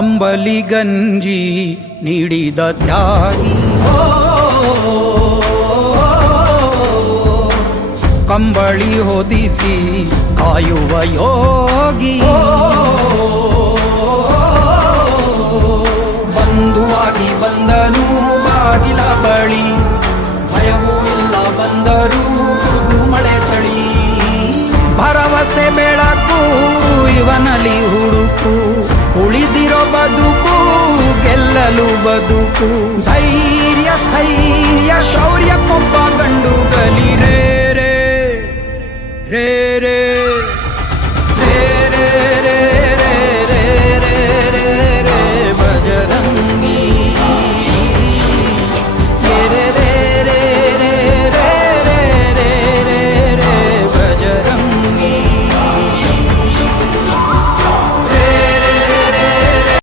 ಅಂಬಲಿ ಗಂಜಿ ನೀಡಿದ ತ್ಯಾಗಿ, ಕಂಬಳಿ ಹೊದಿಸಿ ಕಾಯುವ ಯೋಗಿ, ಬಂಧುವಾಗಿ ಬಂದನು ಬಾಗಿಲ ಬಳಿ, ಭಯವೂ ಇಲ್ಲ ಬಂದರು ಹುಡುಗು ಮಳೆ ಚಳಿ. ಭರವಸೆ ಬೆಳಕು ಇವನಲ್ಲಿ ಹುಡುಕು, ಉಳಿದಿರೋ ಬದುಕು ಗೆಲ್ಲಲು ಬದುಕು. ಧೈರ್ಯ ಸ್ಥೈರ್ಯ ಶೌರ್ಯಕ್ಕೊಬ್ಬ ಗಂಡು ಗಲಿ ರೇ ರೇ ರೇ